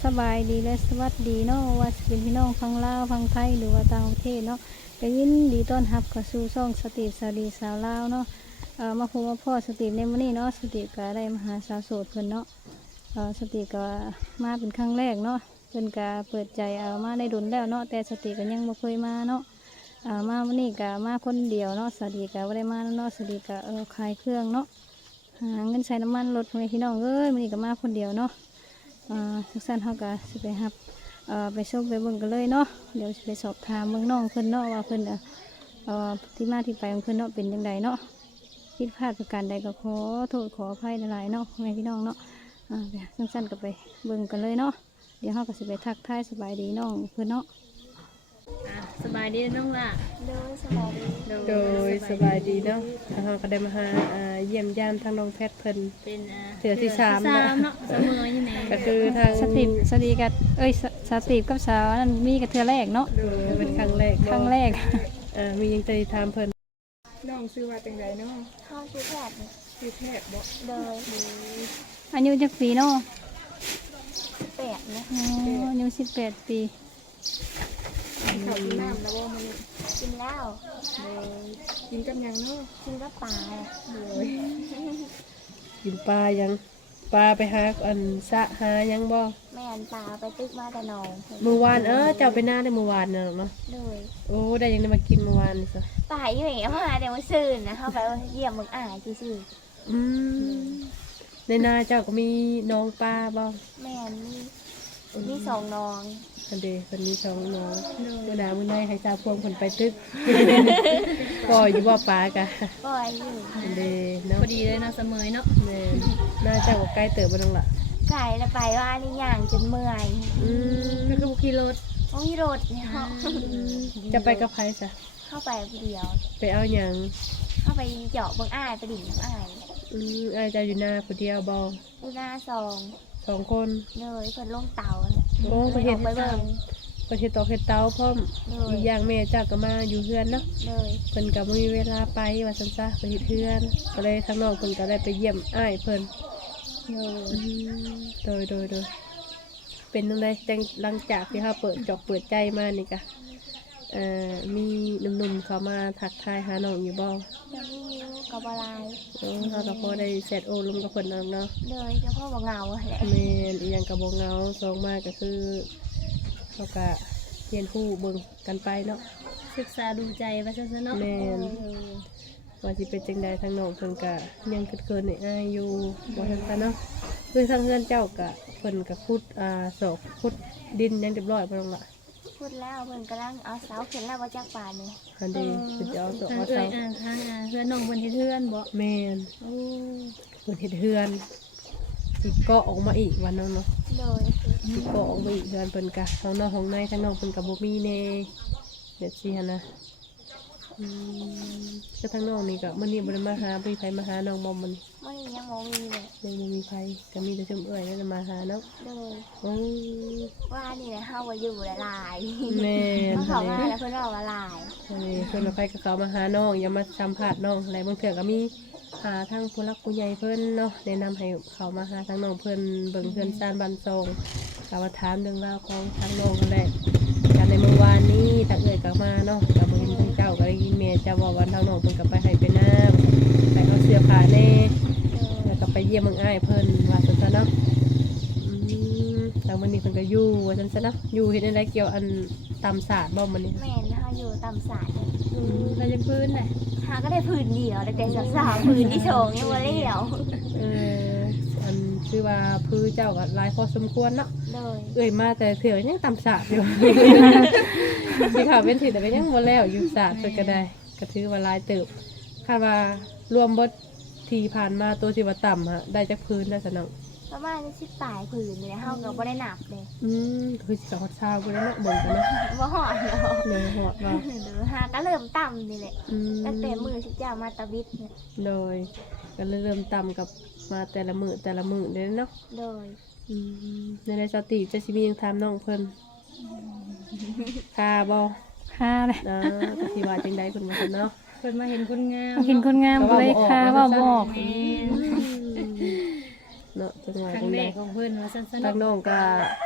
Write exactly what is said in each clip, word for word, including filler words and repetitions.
บายดีและสวัสดีเนาะว่าสิเป็นพี่น้องฟังลาวฟังไทยหรือว่าต่างประเทศเนาะก็ยินดีต้อนรับเข้าสู่ช่องสตรีฟสาวดีสาวลาวเนาะเอ่อมาพบมาพ่อสตรีฟในมื้อนี้เนาะสตรีฟก็ได้มาหาสาวโสดเพิ่นเนาะเอ่อสตรีฟก็มาเป็นครั้งแรกเนาะเพิ่นก็เปิดใจเอามาได้ดุลแล้วเนาะแต่สตรีฟก็ยังบ่เคยมาเนาะอ่ามามื้อนี้ก็มาคนเดียวเนาะสตรีฟก็บ่ได้มาเนาะสตรีฟก็เออขายเครื่องเนาะหาเงินใช้น้ำมันรถพ่อแม่พี่น้องเอ้ยมื้อนี้ก็มาคนเดียวเนาะอ่าทุกท่านเขาก็สิไปรับเอ่อไปชมไปเบิ่งกันเลยเนาะเดี๋ยวสิไปสอบถามเบิ่งน้องเพิ่นเนาะว่าเพิ่นเอ่อเอ่อที่มาที่ไปของเพิ่นเนาะเป็นจังไดเนาะผิดพลาดประการใดก็ขอโทษขออภัยหลายๆเนาะพ่อแม่พี่น้องเนาะอ่าเดี๋ยวทุกท่านก็ไปเบิ่งกันเลยเนาะเดี๋ยวเขาก็สิไปทักทายสบายดีน้องเพิ่นเนาะอ่าสบายดีน้องล่ะโดยสบายดีโดยสบายดีเนาะทางเราก็ได้มาหาอ่าเยี่ยมยามทางน้องแพทย์เพิ่นเป็นอ่าเทื่อที่สามเทื่อแล้วเนาะเสมออยู่ไหนก็คือทางสตรีฟสตรีกับเอ้ยสสตรีฟกับสาวนั่นมีกับเทือแรกเนาะโดยเป็นครั้งแรกครั้งแรกอ่ามียังจะถามเพิ่นน้องชื่อว่าจังไดเนาะห้องชื่อแพทย์นี่ชื่อแพทย์บ่โดยอายุจักปีเนาะแปดนะอ๋ออายุสิบแปดปีข้าวกินน้ำแล้วบ่มื้อนี้กินแล้วเด้อกินกับหยังเนาะกินกับปลาเด้อกินปลายังปลาไปหาอันสะหายังบ่แม่นปลาไปตึกมาแต่หนองเมื่อวานเออเจ้าไปหน้าได้เมื่อวานน่ะเนาะโดยโอ้ได้ยังได้มากินเมื่อวานนี่ซะปลาอยู่ไหนมาเดี๋ยวมาซื้อนะเข้าไปเยี่ยมมึงอ่ายซื่ออืมในนาเจ้าก็มีน้องปลาบ่ๆแม่นมีมีสองน้องอันเดเพิ่นมีสองน้องเมื่อดามื้อใดให้ตาพวงเพิ่นไปตึก ก็อยู่บ่ปลากะก็อายุอันเดเนาะพอดีเลยเนาะเสมอเนาะแม่นน่าจะว่าใกล้เติบบ่น้องล่ะไก่ละไปว่านี่ย่างจนเมื่อยอืมก็คือขี่รถโอ้ยรถเนี่ยเขาจะไปกับไผจ้ะเข้าไปคนเดียวไปเอาหยังเข้าไปเจาะเบิ่งอ้ายไปดิ่งน้ำอ้ายอืมอายจะอยู่หน้าผู้เดียวบ่ดูหน้าซองสองคนเลยเพิ่นลงเตาเนี่ยโอ้ไปเฮ็ดไปเบิ่งเพิ่นเฮ็ดตอกเฮ็ดเตาพร้อมเลอียกอย่างแม่เจ้าก็มาอยู่เฮือนเนาะเลยเพิ่นก็บ่มีเวลาไปว่าซั่นซะไปเฮ็ดเฮือนก็เลยทางน้องเพิ่นก็ได้ไปเยี่ยมอ้ายเพิ่นเลยอืมโดยโดยโดยเป็นจังไดจังหลังจากที่เฮาเปิดจอกเปิดใจมานี่ก็เอ่อมีหนุ่มๆเข้ามาทักทายหาน้องอยู่บ่ยังมีนิ้วกับบลายเออเราก็พอได้เซตโอลมกับเพิ่นนั่นเนาะเลยเฉพาะบ่เหงาแหละแม่นอีหยังก็บ่เหงาสองมากก็คือเขาก็เรียนรู้เบิ่งกันไปเนาะศึกษาดูใจว่าซั่นซะเนาะแม่นว่าสิเป็นจังใดทางน้องเพิ่นก็ยังเกินๆในอายอยู่บ่ทันซะเนาะคือทางเฮือนเจ้าก็เพิ่นก็ขุดอ่าศอกขุดดินยังเรียบร้อยบ่ต้องล่ะพูดแล้วเพิ่นกำลังเอาเสาขึ้นแล้วว่าจักป่านนี่อันนี้เพิ่นจะเอาศอกทางเอาเอ้เสายอ่านทางอ่าเพื่อนน้องเพิ่นเฮ็ดเพื่อนบ่แม่นโอ้เพิ่นเฮ็ดเฮือนสิเกาะออกมาอีกวันนั้นเนาะเลยสิเกาะออกมาอีกเฮือนเพิ่นก็ทางนอกของในทางนอกเพิ่นก็บ่มีแน่เด็ดสิหั่นนะอืมก็ทางนอกนี่ก็มื้อนี้บ่ได้มาหาบ่มีไผมาหาน้องบ่มันไม่ยังบ่มีเลยยังบ่มีไผก็มีแต่ชุมเอ้ยนั่นน่ะมาหาเนาะเลยอืมว่านี่แหละเฮาว่าอยู่ละลายแม่นเขาอัเข้าน มานี้แล้วเพิ่นว่าว่าลายอันนี้เพิ่นเอาไปกับเขามาหาน้องอย่ามาสัมภาษณ์น้องอะไรบางเทื่อก็มีหาทางผู้รักผู้ใหญ่เพิ่นเนาะแนะนำให้เขามาหาทางน้องเพิ่นเบิ่งเพิ่นซ่านบ้านทรงก็ว่าถามเรื่องราวของทางน้องนั่นแหละการในเมื่อวานนี้ทางเอ่ยก็มาเนาะก็บ่เห็นทางเจ้าก็ได้ยินแม่เจ้าว่าวันทางน้องเพิ่นก็ไปให้ไปน้ำไปเอาเสื้อผ้าแน่แล้วก็ไปเยี่ยมเมืองอ้ายเพิ่นว่าซั่นซะเนาะอืมทางวันนี้เพิ่นก็อยู่ว่าซั่นซะเนาะอยู่เฮ็ดอะไรเกี่ยวอันตำศาสตร์บ่มื้อนี้แม่นเฮาอยู่ตำสายอืมเราจะพื้นแหละหาก็ได้พื้นเดียวแต่แต่สาวๆพื้นที่โฉงยังบ่เลี้ยวเอออันคือว่าพื้เจ้าก็หลายพอสมควรเนาะเลยเอ่ยมาแต่เถื่อยังตำสาดอยู่ ที่ข่าวเป็นถิ่นแต่ก็ยังบ่แล้วอยู่สาดเพิ่นก็ได้ก็ถือว่าหลายเติบคาดว่ารวมเบิดที่ผ่านมาตัวที่ว่าต่ำฮะได้จากพื้นได้สนองประมาณสิบปลายพื้นนี่แหละเฮาก็บ่ได้นับเลยอืมคือสิกับฮอดเช้าบ่ได้เนาะเบิ่งกันเนาะบ่ฮอดเนาะเลยฮอดว่าหรือหาก็เริ่มต่ำนี่แหละอืมตั้งแต่มือสิจ้ามาตะวิดเนี่ยโดยก็เลยเริ่มต่ำกับมาแต่ละมื้อแต่ละมื้อเด้เนาะโดยอืมในในสติจะสิมีหยังถามน้องเพิ่นค่าบ่ค่าเลยนะก็สิว่าจังไดเพิ่นว่าซั่นเนาะเพิ่นมาเห็นคนงามเห็นคนงามก็เลยค่าว่าบอกอืมเนาะจังหวะครั้จังงแรไดกของเพิ่นว่าซั่นซะทางเนาะน้องก็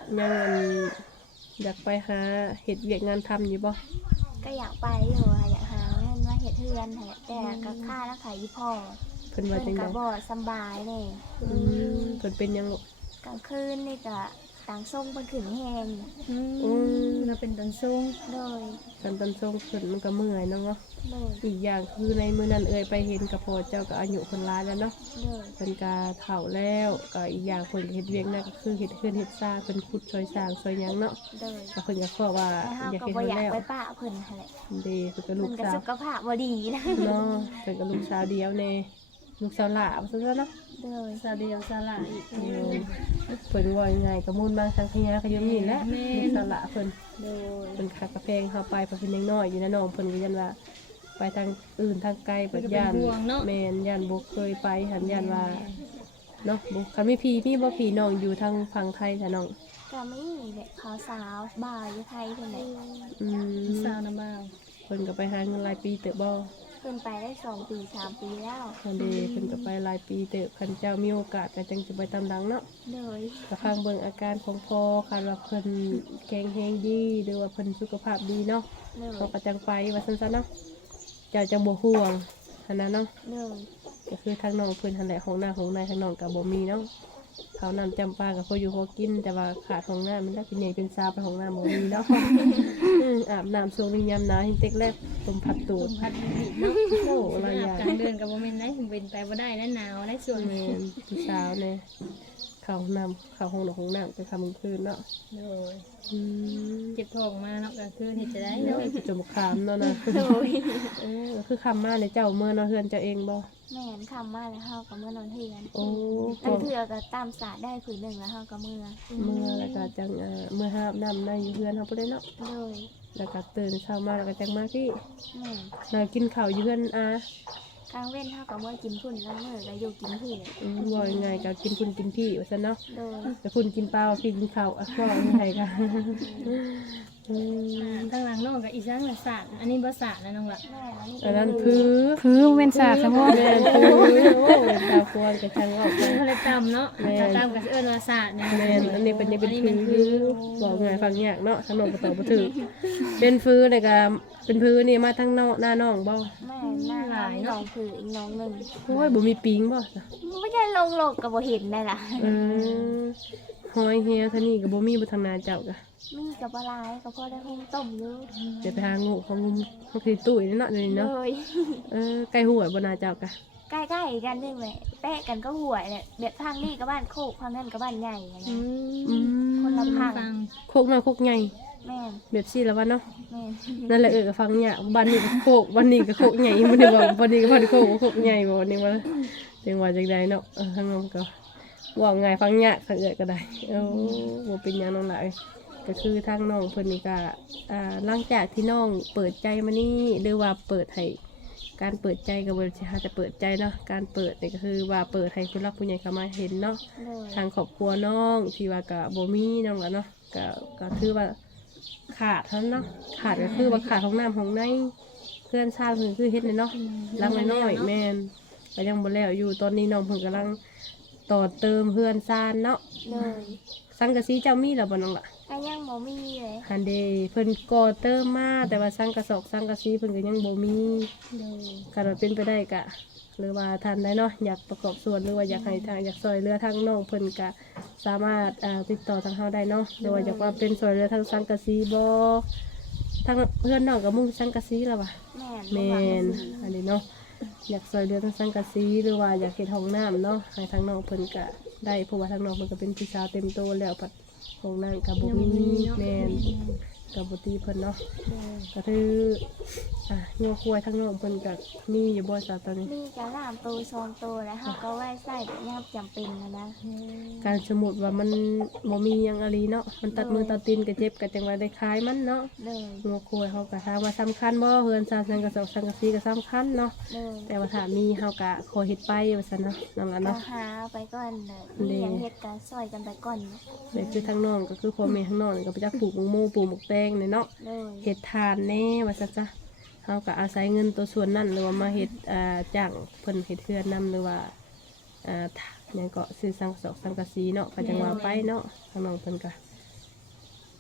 ยังอันอยากไปหาเฮ็ดเวียกงานทำอยู่บ่ก็อยากไปอยู่ค่ะอยากหาเงินมาเฮ็ดเฮือนนั่นแหละแต่ก็ค่ารักษาอีพ่อเพิ่นเพิ่ว่าจันงก็ได๋บ่สำบายเลยอืมเพิ่นเป็นหยังลูกกลางคืนนี่ก็ต่างส่งเพิ่นขึ้นแฮงอือืมมเราเป็นตันทรงโดยกันตันทรงเพิ่นมันก็เมื่อยเนาะเนาะโดยอีกอย่างคือในมื้อนั้นเอ่ยไปเห็นกับพ่อเจ้าก็อายุเพิ่นหลายแล้วเนาะโดยเพิ่นก็เฒ่าแล้วก็อีกอย่างเพิ่นก็เฮ็ดเวียกหนักก็คือเฮ็ดเฮือนเฮ็ดซ่าเพิ่นขุดซอยสร้างซอยหยังเนาะโดยก็เพิ่นก็ขอว่าแต่เฮาอยากก็เฮ็ดบ่ให้อยากแล้วไปป้าเพิ่นนั่นแหละเด้เพิ่นก็ลูเพิ่กนก็สาวสุขภาพบ่ดีนะเนาะเพิ่นก็ลูกสาวเดียวแน่ลูกสาวหลาว่าซั่นซะเนาะโดยสาเดียวสาละอีกเออเพิ่นว่ายังไงก็มูลบางสังขยาก็ยังมีแหละลูกสาวหลาเพิ่นโดยเพิ่นคักกระเพงเข้าไปเพราะเพิ่นยังน้อยอยู่นะน้องเพิ่นก็ยันว่าไปทางอื่นทางไกลเปิดย่านแม่นย่านบ่เคยไปหันย่านว่าเนาะบ่คันมีพี่มีบ่พี่น้องอยู่ทางฝั่งไทยจ้ะน้องก็มีแบบขาวสาวบ่าวอยู่ไทยเพิ่นแหละอืมสาวน้ำบ่าวเพิ่นก็ไปหาเงินหลายปีเติบบ่เพิ่นไปได้สองปีสามปีแล้วคันเดเพิ่นก็ไปหลายปีเติบคันเจ้ามีโอกาสก็จังสิไปตามดังเนาะโดยก็ฟังเบิ่งอาการของพ่อคันว่าเพิ่นแข็งแรงดีหรือว่าเพิ่นสุขภาพดีเนาะโดยเขาก็จังไปว่าซั่นๆเนาะเจ้าจังบ่ห่วงอันนั้นเนาะโดยก็คือทางน้องเพิ่นหันแหละของหน้าของในทางน้องกับบ่มีเนาะเขาวน้ำจำปากับพออยู่พอกิน แต่ว่าขาดของหน้ามันได้เป็นใหญ่เป็นซาไปของหน้าบ่มีเนาะ อืมอาบน้ำทรงนิยามหนาหิ้งเต็กแรกต้มผัดตูดพัดดีเนาะโอ้หลายอย่างกลางเดือนกับโมเมนต์ได้เป็นไปบ่ได้แล้วหนาวได้ส่วนแม่นพี่สาวเนี่ยเข้าห้องน้ำเข้าห้องนอนของน้ำไปทำกลางคืนเนาะโดยอืมเจ็บท้องมาเนาะกลางคืนเฮ็ดจะได้เนาะเนาะจมูกขามเนาะนะโดยเออก็คือคำมาเลยเจ้าเมื่อเนาะเฮือนเจ้าเองบ่แม่นคำมาแล้วเฮาก็เมื่อนอนเทือนโอ้ตั้งเทือก็ตามสาดได้ผืนหนึ่งแล้วเฮาก็เมื่อเมื่อแล้วก็จังเอ่อเมื่อหาบน้ำในอยู่เฮือนเฮาบ่ได้เนาะโดยแล้วก็ตื่นเช้ามาแล้วก็จังมาพี่แม่นน่ากินข้าวอยู่เพื่อนอากลางเว้นเฮาก็เมื่อกินพุ่นแล้วเมื่อก็อยู่กินพี่เลยอืมว่ายังไงก็กินคุณกินพี่ว่าซะเนาะโดยแต่คุณกินเปล่าพี่กินข้าวอ่ะก็ยังไงกันอืมทางหลังน้องกับอีสานละศาสตร์อันนี้บ่ศาสตร์นะน้องละแม่อันนี้อันนั้นพื้อคือเป็นศาสตร์สมมุติแม่นพื้อโอ้ยตาควรกระชังออกไปเขาเลยตำเนาะแม่นถ้าตำกับเอิ้นว่าศาสตร์เนี่ยแม่นอันนี้เป็นยังเป็นอัพื้อบอกไงฟังยากเนาะทางโนนก็ตอบบ่ถูกเป็นพื้อเลยก็เป็นพื้อนี่มาทั้งนอกหน้าน้องบ่แม่หน้าหลายน้องผืออีกน้องหนึ่งโอ้ยบ่มีปิงบ่จ้ะไม่ได้ลงโลกก็บ่เห็นได้ล่ะเออหอยเฮียท่านี่ก็บ่มีบ่ทางนาเจ้าก็มีกับปลาไหลก็พอได้หุ้มต้มอยู่เดี๋ยวไปหางูของงูเขาคือตุ้ยนี่เนาะเดี๋ยวนี้โดเนาะยเออไก่หัวบนาเจ้ากะใกล้ๆกันนึงเลยแปะกันก็หวยแหละแบบทางนี้ก็บ้านโคกทางนั้นก็บ้านใหญ่อะอืนะมอืมคนละพังฟังโคกน้อยโคกใหญ่แม่นแบบซี่แล้ววะเนาะแม่นนั่นแหละเออก็ฟังเนี่ยบ้านนี้ก็โคกบ้านนี้ก็โคกใหญ่มันได้บอกบ้านนี้ก็บ้านโคกโคกใหญ่บ่วันนี้ว่าจังว่าจังใดเนาะเออทางน้องก็ว่าไงฟังเนี่ยทางเอื้อยก็ได้เออบ่เป็นหยังน้องหลายก็คือทางน้องเพิ่นนี่ก็อ่าหลังจากที่น้องเปิดใจมานี่หรือว่าเปิดให้การเปิดใจกับบริษัทจะเปิดใจเนาะการเปิดนี่ก็คือว่าเปิดให้ผู้รักผู้ใหญ่เข้ามาเห็นเนาะโดยทางครอบครัวน้องที่ว่ากับโบมีน้องละเนาะก็ก็ถือว่าขาดเท่านั้นเนาะขาดก็คือว่าขาดของน้ำของในเพื่อนชาติเพิ่นคือเฮ็ดเลยเนาะรังน้อยๆแม่นก็ยังบ่แล้วอยู่ตอนนี้น้องเพิ่นกำลังต่อเติมเพื่อนซานเนาะโดยสังกะสีเจ้ามีแล้วบ่น้องล่ะก็ยังบ่มีเลยหันเดเพิ่นก่อเติมมาแต่ว่าสังกะสอกสังกะสีเพิ่นก็ยังบ่มีโดยก็ว่าเป็นไปได้กะ หรือว่าท่านได้เนาะอยากประกอบส่วนหรือว่าอยากให้ทางอยากซอยเรือทางน้องเพิ่นก็สามารถอ่าติดต่อทางเฮาได้เนาะหรือว่าอยากว่าเป็นซอยเรือทางสังกะสีบ่ทางเพื่อนน้องก็มุ่งสังกะสีแล้วว่ะแม่นแม่บ่ว่านสิอันนี้เนาะอยากซอยเรือทางสังกะสีหรือว่าอยากเฮ็ดห้องน้ำเนาะให้ทางน้องเพิ่นก็ได้เพราะว่าทางน้องเพิ่นก็เป็นพี่สาวเต็มโตแล้วปัดห้องน้ำก็บ่มีแม่นก็บ่ตีเพิ่นเนาะก็คืออ่ะงัวควายทางน้องเพิ่นก็มีอยู่บ่ซะตอนนี้มีกระลามโตซองโตแล้วเฮาก็ไว้ใส่ยามจำเป็นนะนะการสมมุติว่ามันบ่มีหยังอะลีเนาะมันตัดมือตัดตีนก็เจ็บก็จังว่าได้ขายมันเนาะเลยงัวควายเฮาก็ถามว่าสำคัญบ่เฮือนซาสังกะสอกสังกะสีก็สำคัญเนาะเลยแต่ว่าถ้ามีเฮาก็ขอเฮ็ดไปว่าซั่นเนาะนั่นล่ะก็เนาะหาไปก่อนเลยมีหยังเฮ็ดกันซอยกันไปก่อนแต่คือทางน้องก็คือพ่อแม่ทางน้องนี่ก็ไปจักปลูกหมกโมปลูกหมกแตงนี่เนาะเลยเฮ็ดทานแน่ว่าซั่นจ้ะเฮาก็อาศัยเงินตัวส่วนนั้นหรือว่ามาเฮ็ดอ่าจ้างเพิ่นเฮ็ดเฮือนนำหรือว่าอ่าหยังก็ซื้อสังกะสอกสังกะสีเนาะก็จังว่าไปเนาะทางน้องเพิ่นก็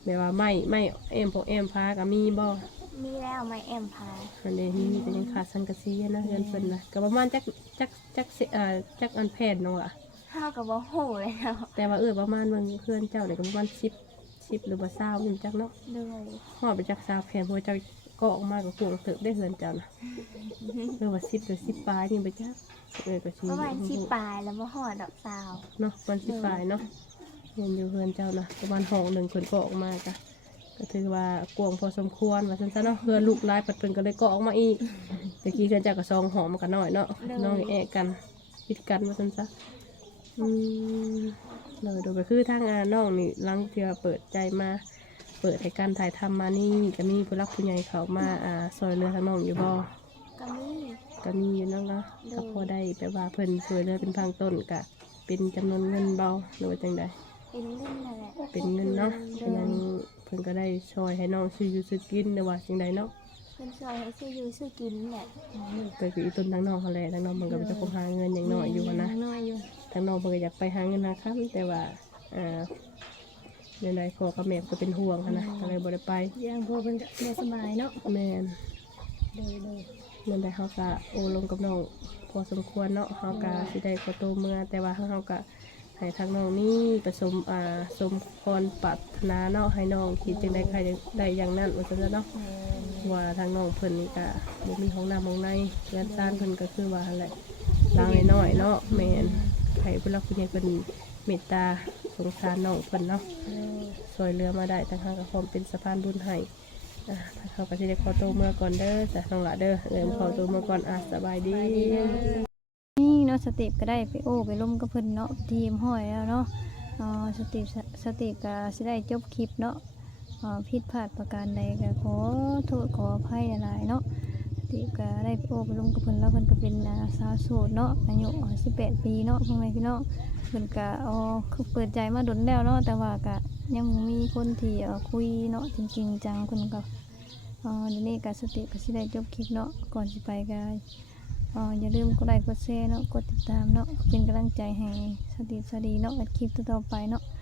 แบบว่าไม่ไม่เอ็มพวกเอ็มพาก็มีบ่มีแล้วไม่แอมพาอันนี้มีแต่ยังขาดสังกะสีนะเฮือนเพิ่นนะก็ประมาณจักจักจักสิเอ่อจักอันแผ่นเนาะล่ะเฮากับว่าโหเลยเนาะแต่ว่าเออประมาณเมืองเพื่อนเจ้าเนี่ยก็ประมาณสิบสิบหรือว่าเศร้าอยู่จักเนาะเลยห่อไปจากสาวแผ่นพวกเจ้าก็ออกมากับพวงเติบได้เฮือนเจ้านะหรือว่าสิบหรือสิบปลายนี่ไปจักเออก็ชีประมาณสิบปลายแล้วมาห่อดอกสาวเนาะวันสิบปลายเนาะเรียนอยู่เฮือนเจ้านะประมาณห้องหนึ่งคนก็ออกมาจ้ะก็ถือว่ากวงพอสมควรว่าซั่นซะเนาะเฮือนลูกหลายปัดเพิ่นก็เลยก็ออกมาอีกตะกี้เฮือนเจ้าก็ซองหอมมากันหน่อยเนาะน้องแอะกันคิดกันว่าซั่นซะอืมเลยโดยก็คือทางอาน้องนี่หลังที่ว่าเปิดใจมาเปิดให้การถ่ายทำมานี่ก็มีผู้รักผู้ใหญ่เขามาอ่าซอยเรือทางน้องอยู่บ่ก็มีก็มีอยู่เนาะเนาะก็พอได้แปลว่าเพิ่นซอยเรือเป็นทางต้นก็เป็นจำนวนเงินเบาหรือว่าจังใดเป็นเงินนั่นแหละเป็นเงินเนาะเป็นหยังเพิ่นก็ได้ซอยให้น้องซื้ออยู่ซื้อกินหรือว่าจังใดเนาะเพิ่นช่วยให้ซื้ออยู่ซื้อกินแหละก็คืออีต้นทางน้องเขาแหละทางน้องมันก็ไปจะคงหาเงินอย่างน้อยอยู่หั้นนะน้อยอยู่ทางน้องเพิ่นก็อยากไปหาเงินหาค่ำแต่ว่าอ่าในใดพ่อกับแม่ก็เป็นห่วงหั้นนะก็เลยบ่ได้ไปยังพอเป็นก็บ่สบายเนาะแม่นโดยโดยเงินใดเฮาก็โอลงกับน้องพอสมควรเนาะเฮาก็สิได้ขอโตเมื่อแต่ว่าเฮาก็ให้ทางน้องนี่ประสมอ่าสมพรปรารถนาเนาะให้น้องคิดจังได๋ใครได้อย่างนั้นว่าซั่นเนาะว่าทางน้องเพิ่นนี่ก็บ่มีห้องน้ำห้องในเรือนซ่านเพิ่นก็คือว่าหั่นแหละลางน้อยๆเนาะแม่นให้ผู้หลักผู้ใหญ่เพิ่นเมตตาสงสารน้องเพิ่นเนาะช่วยเหลือมาได้ทางเฮาก็พร้อมเป็นสะพานบุญให้อ่าทางเขาก็สิได้ขอโตเมื่อก่อนเด้อจ้ะน้องหละเด้อเอิ้นขอโตเมื่อก่อนอ่ะสบายดีนี่เนาะสติปก็ได้ไปโอ้ไปล้มกับเพิ่นเนาะทีมห้อยแล้วเนาะอ่าสติปสสติปก็สิได้จบคลิปเนาะอ่าผิดพลาดประการใดก็ขอโทษขออภัยหลายๆเนาะสติปก็ได้ไปโอ้ไปล้มกับเพิ่นแล้วเพิ่นก็เป็นอ่าสาวโสดเนาะอายุอ่าสิบแปดปีเนาะพ่อแม่พี่น้องเพิ่นก็อ๋อคือเปิดใจมาดนแล้วเนาะแต่ว่าก็ยังบ่มีคนที่เอ่อคุยเนาะจริงๆจังเพิ่นก็อ่าเดี๋ยวนี้ก็สติก็สิได้จบคลิปเนาะก่อนสิไปก็ อ๋ออย่าลืมกดไลค์กดแชร์เนาะกดติดตามเนาะเป็นกำลังใจให้สติสดีเนาะอัดคลิปต่อๆไปเนาะ